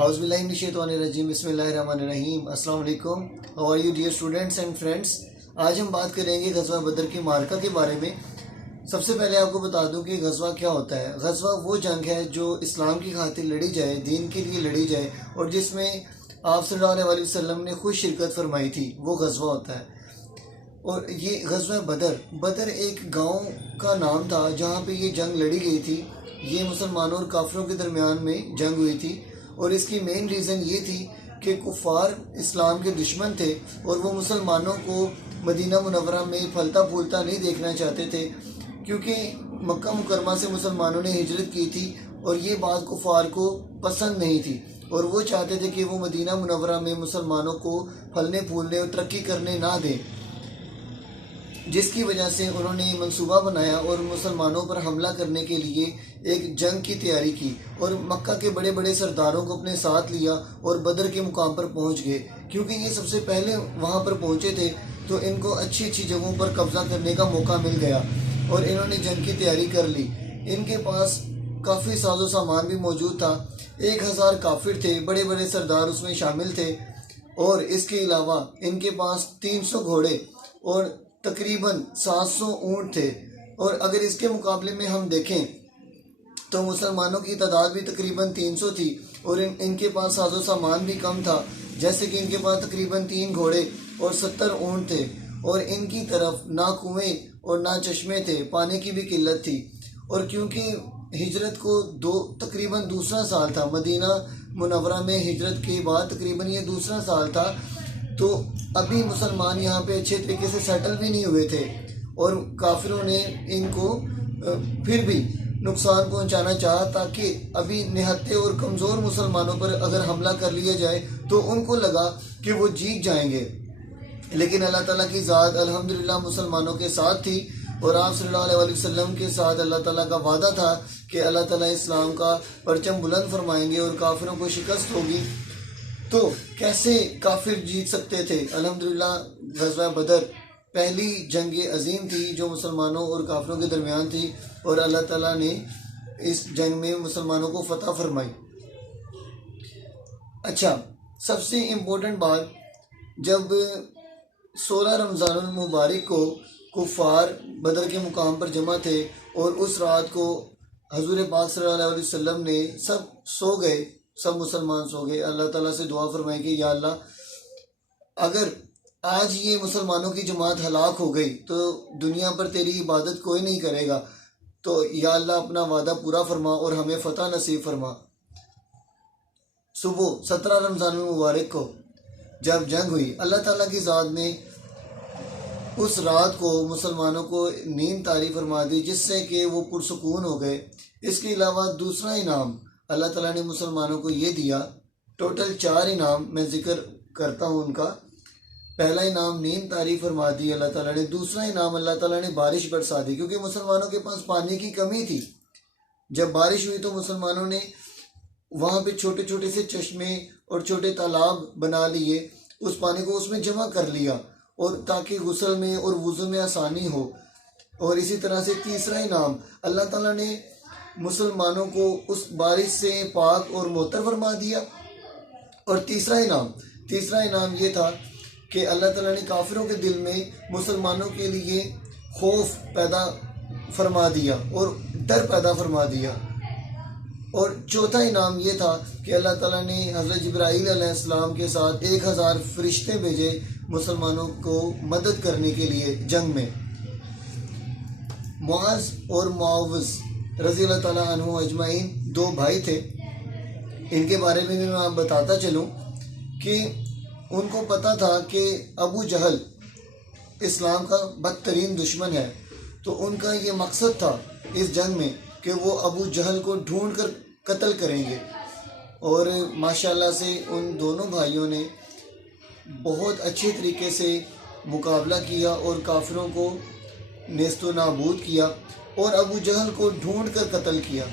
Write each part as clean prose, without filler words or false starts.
اعوذ باللہ من الشیطان الرجیم بسم اللہ الرحمن الرحیم۔ السلام علیکم، how are you dear students and friends. آج ہم بات کریں گے غزوہ بدر کی معرکہ کے بارے میں۔ سب سے پہلے آپ کو بتا دوں کہ غزوہ کیا ہوتا ہے۔ غزوہ وہ جنگ ہے جو اسلام کی خاطر لڑی جائے، دین کے لیے لڑی جائے، اور جس میں آپ صلی اللہ علیہ وسلم نے خود شرکت فرمائی تھی، وہ غزوہ ہوتا ہے۔ اور یہ غزوہ بدر ایک گاؤں کا نام تھا جہاں پہ یہ جنگ لڑی گئی تھی۔ یہ مسلمانوں اور کافروں کے درمیان میں جنگ ہوئی تھی، اور اس کی مین ریزن یہ تھی کہ کفار اسلام کے دشمن تھے اور وہ مسلمانوں کو مدینہ منورہ میں پھلتا پھولتا نہیں دیکھنا چاہتے تھے، کیونکہ مکہ مکرمہ سے مسلمانوں نے ہجرت کی تھی اور یہ بات کفار کو پسند نہیں تھی، اور وہ چاہتے تھے کہ وہ مدینہ منورہ میں مسلمانوں کو پھلنے پھولنے اور ترقی کرنے نہ دیں، جس کی وجہ سے انہوں نے منصوبہ بنایا اور مسلمانوں پر حملہ کرنے کے لیے ایک جنگ کی تیاری کی، اور مکہ کے بڑے بڑے سرداروں کو اپنے ساتھ لیا اور بدر کے مقام پر پہنچ گئے۔ کیونکہ یہ سب سے پہلے وہاں پر پہنچے تھے تو ان کو اچھی اچھی جگہوں پر قبضہ کرنے کا موقع مل گیا اور انہوں نے جنگ کی تیاری کر لی۔ ان کے پاس کافی ساز و سامان بھی موجود تھا، 1000 کافر تھے، بڑے بڑے سردار اس میں شامل تھے، اور اس کے علاوہ ان کے پاس 300 گھوڑے اور تقریباً 700 اونٹ تھے۔ اور اگر اس کے مقابلے میں ہم دیکھیں تو مسلمانوں کی تعداد بھی تقریباً 300 تھی، اور ان کے پاس ساز و سامان بھی کم تھا، جیسے کہ ان کے پاس تقریباً 3 گھوڑے اور 70 اونٹ تھے، اور ان کی طرف نہ کنویں اور نہ چشمے تھے، پانی کی بھی قلت تھی۔ اور کیونکہ ہجرت کو تقریباً دوسرا سال تھا، مدینہ منورہ میں ہجرت کے بعد تقریباً یہ دوسرا سال تھا، تو ابھی مسلمان یہاں پہ اچھے طریقے سے سیٹل بھی نہیں ہوئے تھے، اور کافروں نے ان کو پھر بھی نقصان پہنچانا چاہا تاکہ ابھی نہتے اور کمزور مسلمانوں پر اگر حملہ کر لیا جائے تو ان کو لگا کہ وہ جیت جائیں گے۔ لیکن اللہ تعالیٰ کی ذات الحمدللہ مسلمانوں کے ساتھ تھی، اور آپ صلی اللہ علیہ وسلم کے ساتھ اللہ تعالیٰ کا وعدہ تھا کہ اللہ تعالیٰ اسلام کا پرچم بلند فرمائیں گے اور کافروں کو شکست ہوگی۔ تو کیسے کافر جیت سکتے تھے؟ الحمدللہ غزوہ بدر پہلی جنگ عظیم تھی جو مسلمانوں اور کافروں کے درمیان تھی، اور اللہ تعالیٰ نے اس جنگ میں مسلمانوں کو فتح فرمائی۔ اچھا، سب سے امپورٹنٹ بات، جب 16 رمضان المبارک کو کفار بدر کے مقام پر جمع تھے، اور اس رات کو حضور پاک صلی اللہ علیہ وسلم نے سب سو گئے، سب مسلمان سو گئے، اللہ تعالیٰ سے دعا فرمائی کہ یا اللہ، اگر آج یہ مسلمانوں کی جماعت ہلاک ہو گئی تو دنیا پر تیری عبادت کوئی نہیں کرے گا، تو یا اللہ اپنا وعدہ پورا فرما اور ہمیں فتح نصیب فرما۔ صبح 17 رمضان المبارک کو جب جنگ ہوئی، اللہ تعالیٰ کی ذات نے اس رات کو مسلمانوں کو نیند طاری فرما دی، جس سے کہ وہ پرسکون ہو گئے۔ اس کے علاوہ دوسرا انعام اللہ تعالیٰ نے مسلمانوں کو یہ دیا، ٹوٹل 4 انعام میں ذکر کرتا ہوں ان کا۔ پہلا انعام نیند طاری فرما دی اللہ تعالیٰ نے، دوسرا انعام اللہ تعالیٰ نے بارش برسا دی، کیونکہ مسلمانوں کے پاس پانی کی کمی تھی۔ جب بارش ہوئی تو مسلمانوں نے وہاں پہ چھوٹے چھوٹے سے چشمے اور چھوٹے تالاب بنا لیے، اس پانی کو اس میں جمع کر لیا، اور تاکہ غسل میں اور وضو میں آسانی ہو۔ اور اسی طرح سے تیسرا انعام اللہ تعالیٰ نے مسلمانوں کو اس بارش سے پاک اور معطر فرما دیا۔ اور تیسرا انعام یہ تھا کہ اللہ تعالیٰ نے کافروں کے دل میں مسلمانوں کے لیے خوف پیدا فرما دیا اور ڈر پیدا فرما دیا۔ اور چوتھا انعام یہ تھا کہ اللہ تعالیٰ نے حضرت جبرائیل علیہ السلام کے ساتھ 1000 فرشتے بھیجے مسلمانوں کو مدد کرنے کے لیے جنگ میں۔ معاذ اور معاوض رضی اللہ تعالیٰ عنہ اجمعین 2 بھائی تھے۔ ان کے بارے میں بھی میں آپ بتاتا چلوں کہ ان کو پتہ تھا کہ ابو جہل اسلام کا بدترین دشمن ہے، تو ان کا یہ مقصد تھا اس جنگ میں کہ وہ ابو جہل کو ڈھونڈ کر قتل کریں گے۔ اور ماشاءاللہ سے ان دونوں بھائیوں نے بہت اچھے طریقے سے مقابلہ کیا اور کافروں کو نیست و نابود کیا، اور ابو جہل کو ڈھونڈ کر قتل کیا۔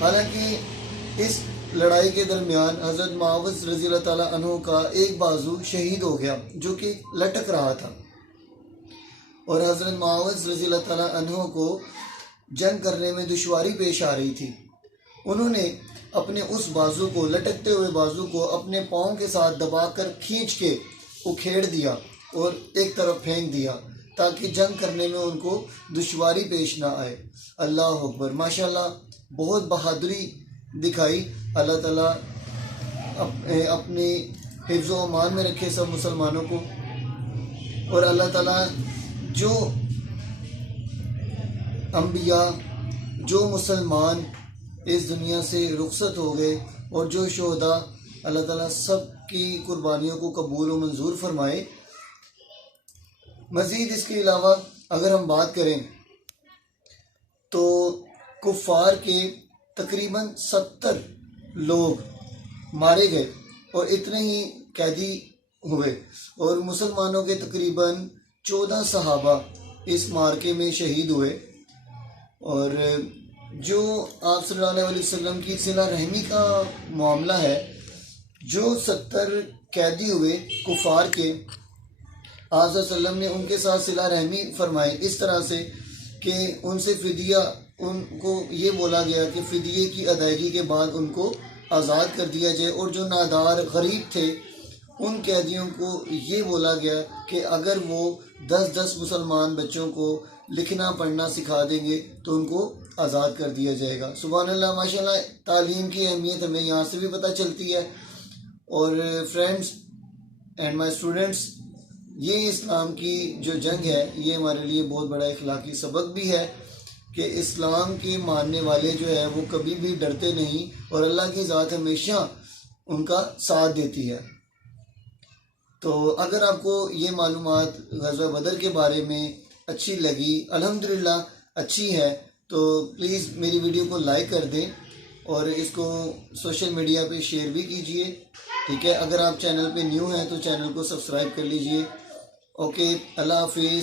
حالانکہ اس لڑائی کے درمیان حضرت معاوض رضی اللہ تعالیٰ عنہ کا ایک بازو شہید ہو گیا جو کہ لٹک رہا تھا، اور حضرت معاوض رضی اللہ تعالیٰ عنہ کو جنگ کرنے میں دشواری پیش آ رہی تھی، انہوں نے اپنے اس بازو کو، لٹکتے ہوئے بازو کو اپنے پاؤں کے ساتھ دبا کر کھینچ کے اکھیڑ دیا اور ایک طرف پھینک دیا تاکہ جنگ کرنے میں ان کو دشواری پیش نہ آئے۔ اللہ اکبر، ماشاءاللہ بہت بہادری دکھائی۔ اللہ تعالیٰ اپنے حفظ و امان میں رکھے سب مسلمانوں کو، اور اللہ تعالیٰ جو انبیاء، جو مسلمان اس دنیا سے رخصت ہو گئے اور جو شہداء، اللہ تعالیٰ سب کی قربانیوں کو قبول و منظور فرمائے۔ مزید اس کے علاوہ اگر ہم بات کریں تو کفار کے تقریباً 70 لوگ مارے گئے اور اتنے ہی قیدی ہوئے، اور مسلمانوں کے تقریباً 14 صحابہ اس مارکے میں شہید ہوئے۔ اور جو آپ صلی اللہ علیہ وسلم کی صلہ رحمی کا معاملہ ہے، جو 70 قیدی ہوئے کفار کے، آپ صلی اللہ علیہ وسلم نے ان کے ساتھ صلہ رحمی فرمائی اس طرح سے کہ ان سے فدیہ، ان کو یہ بولا گیا کہ فدیے کی ادائیگی کے بعد ان کو آزاد کر دیا جائے، اور جو نادار غریب تھے ان قیدیوں کو یہ بولا گیا کہ اگر وہ 10 مسلمان بچوں کو لکھنا پڑھنا سکھا دیں گے تو ان کو آزاد کر دیا جائے گا۔ سبحان اللہ، ماشاءاللہ تعلیم کی اہمیت ہمیں یہاں سے بھی پتہ چلتی ہے۔ اور فرینڈز اینڈ مائی اسٹوڈنٹس، یہ اسلام کی جو جنگ ہے یہ ہمارے لیے بہت بڑا اخلاقی سبق بھی ہے کہ اسلام کے ماننے والے جو ہے وہ کبھی بھی ڈرتے نہیں، اور اللہ کی ذات ہمیشہ ان کا ساتھ دیتی ہے۔ تو اگر آپ کو یہ معلومات غزوہ بدر کے بارے میں اچھی لگی، الحمدللہ اچھی ہے، تو پلیز میری ویڈیو کو لائک کر دیں اور اس کو سوشل میڈیا پہ شیئر بھی کیجئے، ٹھیک ہے۔ اگر آپ چینل پہ نیو ہیں تو چینل کو سبسکرائب کر لیجئے۔ اوکے، اللہ حافظ۔